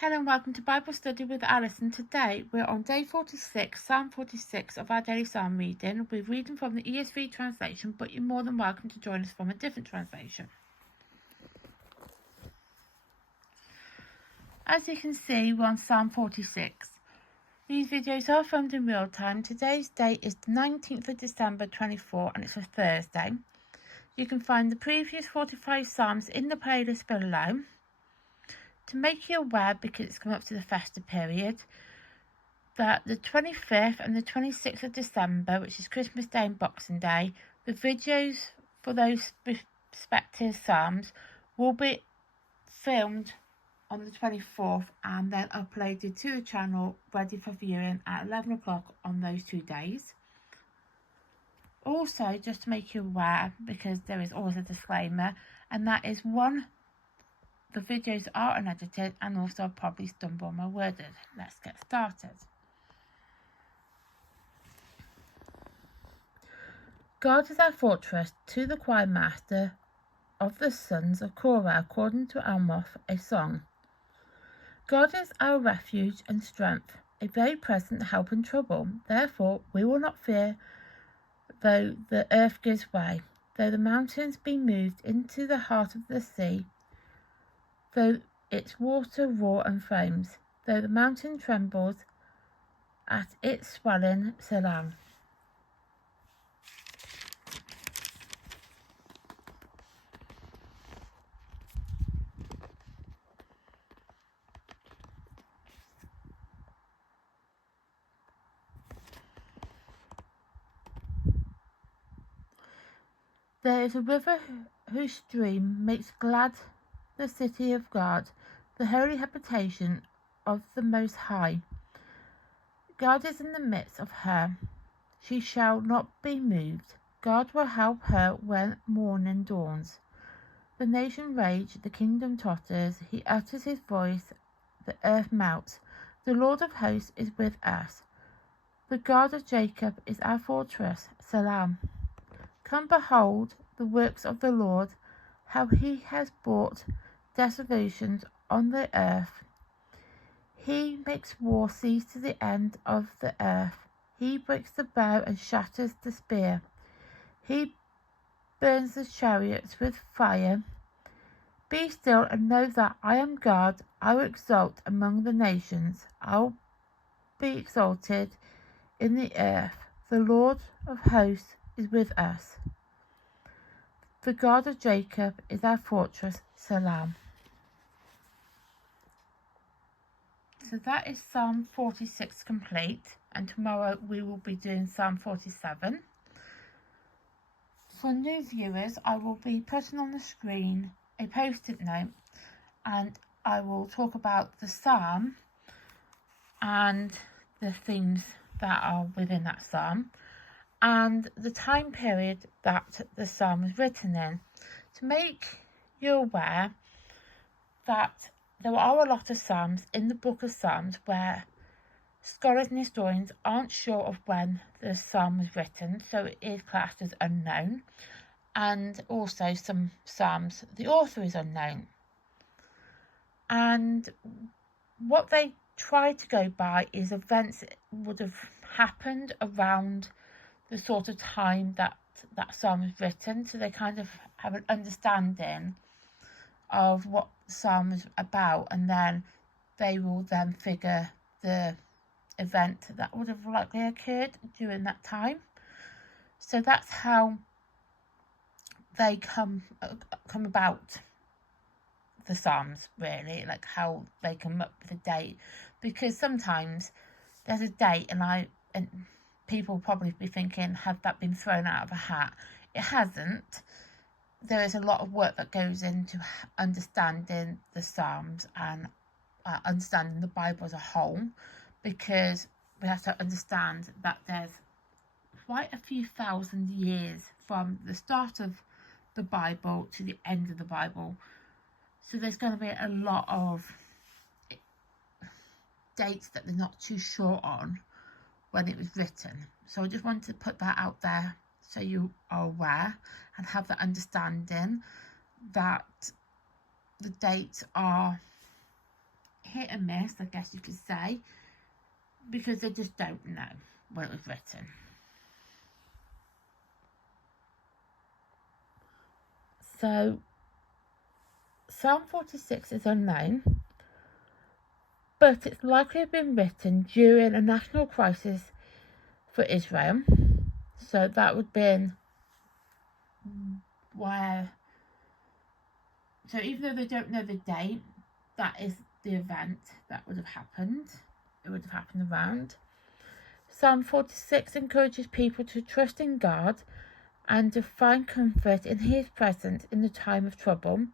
Hello and welcome to Bible Study with Alice, and today we're on day 46, Psalm 46 of our daily psalm reading. We're reading from the ESV translation, but you're more than welcome to join us from a different translation. As you can see, we're on Psalm 46. These videos are filmed in real time. Today's date is the 19th of December 24 and it's a Thursday. You can find the previous 45 psalms in the playlist below. To make you aware, because it's come up to the festive period, that the 25th and the 26th of December, which is Christmas Day and Boxing Day, the videos for those respective psalms will be filmed on the 24th and then uploaded to the channel ready for viewing at 11 o'clock on those 2 days. Also, just to make you aware, because there is always a disclaimer, and that is one, the videos are unedited and also I'll probably stumble on my wording. Let's get started. God is our fortress, to the choir master of the sons of Korah, according to Almoth, a song. God is our refuge and strength, a very present help in trouble. Therefore we will not fear, though the earth gives way, though the mountains be moved into the heart of the sea, though its water roar and foams, though the mountain trembles at its swelling. Selah. There is a river whose stream makes glad the city of God, the holy habitation of the Most High. God is in the midst of her. She shall not be moved. God will help her when morning dawns. The nation rages, the kingdom totters. He utters his voice, the earth melts. The Lord of hosts is with us. The God of Jacob is our fortress. Selah. Come behold the works of the Lord, how he has brought desolations on the earth. He makes war cease to the end of the earth. He breaks the bow and shatters the spear. He burns the chariots with fire. Be still and know that I am God. I will exalt among the nations. I will be exalted in the earth. The Lord of hosts is with us. The God of Jacob is our fortress. Selah. So that is Psalm 46 complete, and tomorrow we will be doing Psalm 47. For new viewers, I will be putting on the screen a post-it note, and I will talk about the psalm and the themes that are within that psalm, and the time period that the psalm was written in, to make you aware that there are a lot of psalms in the book of Psalms where scholars and historians aren't sure of when the psalm was written, so it is classed as unknown, and also some psalms the author is unknown. And what they try to go by is events that would have happened around the sort of time that psalm was written, so they kind of have an understanding of what the psalm is about, and then they will then figure the event that would have likely occurred during that time. So that's how they come about the psalms, really, like how they come up with a date, because sometimes there's a date and people will probably be thinking, have that been thrown out of a hat? It hasn't. There is a lot of work that goes into understanding the psalms and understanding the Bible as a whole, because we have to understand that there's quite a few thousand years from the start of the Bible to the end of the Bible. So there's going to be a lot of dates that they're not too sure on when it was written. So I just wanted to put that out there so you are aware and have the understanding that the dates are hit and miss, I guess you could say, because they just don't know when it was written. So Psalm 46 is unknown, but it's likely to have been written during a national crisis for Israel. So that would have been where, so even though they don't know the date, that is the event that would have happened. It would have happened around. Psalm 46 encourages people to trust in God and to find comfort in His presence in the time of trouble.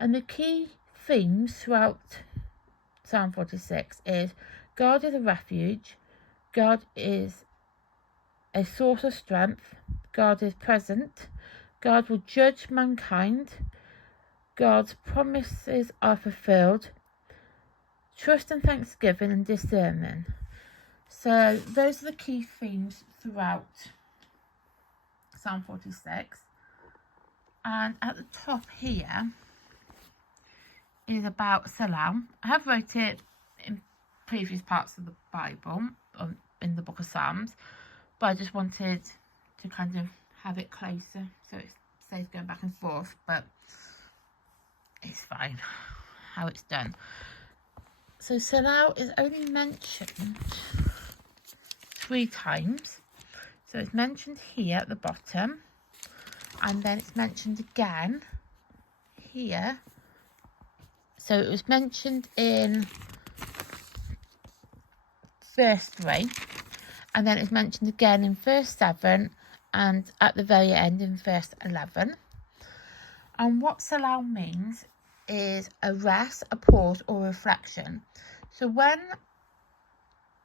And the key themes throughout Psalm 46 is God is a refuge, God is a source of strength, God is present, God will judge mankind, God's promises are fulfilled, trust and thanksgiving and discernment. So those are the key themes throughout Psalm 46. And at the top here is about Selah. I have wrote it in previous parts of the Bible, in the book of Psalms, but I just wanted to kind of have it closer, so it stays going back and forth, but it's fine how it's done. So Selah is only mentioned 3 times. So it's mentioned here at the bottom, and then it's mentioned again here. So it was mentioned in verse 3, and then it's mentioned again in verse 7, and at the very end in verse 11. And what Selah means is a rest, a pause, or reflection. So when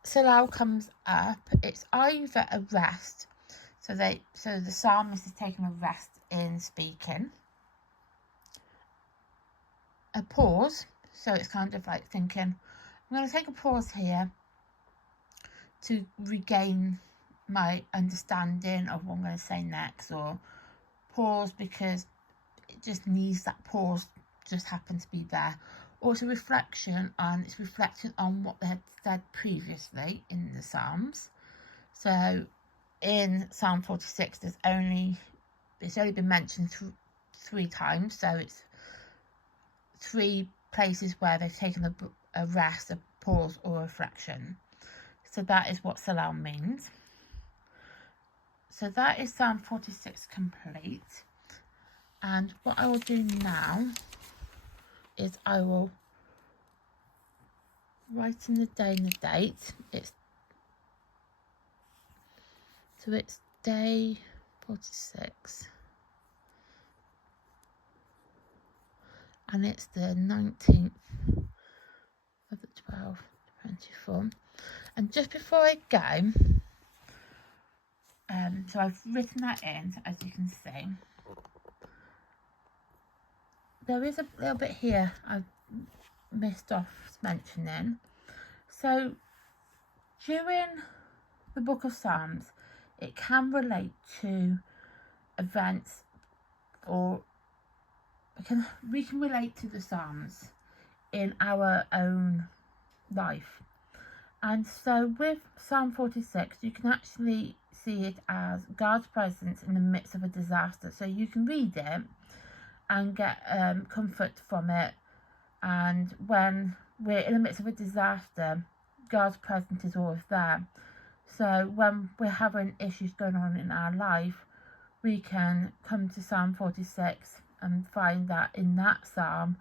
Selah comes up, it's either a rest, so the psalmist is taking a rest in speaking, a pause, so it's kind of like thinking, I'm going to take a pause here to regain my understanding of what I'm going to say next, or pause because it just needs that pause, just happens to be there. Or it's a reflection, and it's reflecting on what they had said previously in the Psalms. So in Psalm 46, it's only been mentioned 3 times, so it's 3 places where they've taken a rest, a pause, or a reflection. So that is what Selah means. So that is Psalm 46 complete. And what I will do now is I will write in the day and the date. It's day 46, and it's the 19th of the 12th, 24. And just before I go, so I've written that in, as you can see. There is a little bit here I've missed off mentioning. So during the book of Psalms, it can relate to events, or we can relate to the Psalms in our own life. And so with Psalm 46, you can actually see it as God's presence in the midst of a disaster. So you can read it and get comfort from it. And when we're in the midst of a disaster, God's presence is always there. So when we're having issues going on in our life, we can come to Psalm 46 and find that in that psalm,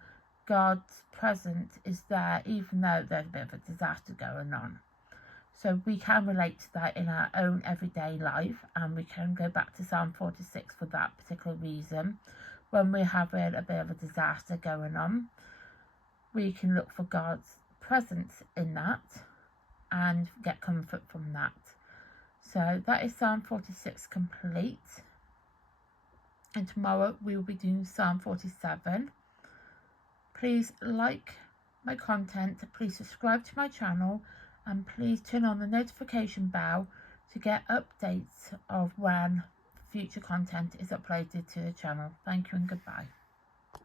God's presence is there, even though there's a bit of a disaster going on. So we can relate to that in our own everyday life, and we can go back to Psalm 46 for that particular reason. When we're having a bit of a disaster going on, we can look for God's presence in that and get comfort from that. So that is Psalm 46 complete. And tomorrow we will be doing Psalm 47. Please like my content, please subscribe to my channel, and please turn on the notification bell to get updates of when future content is uploaded to the channel. Thank you and goodbye.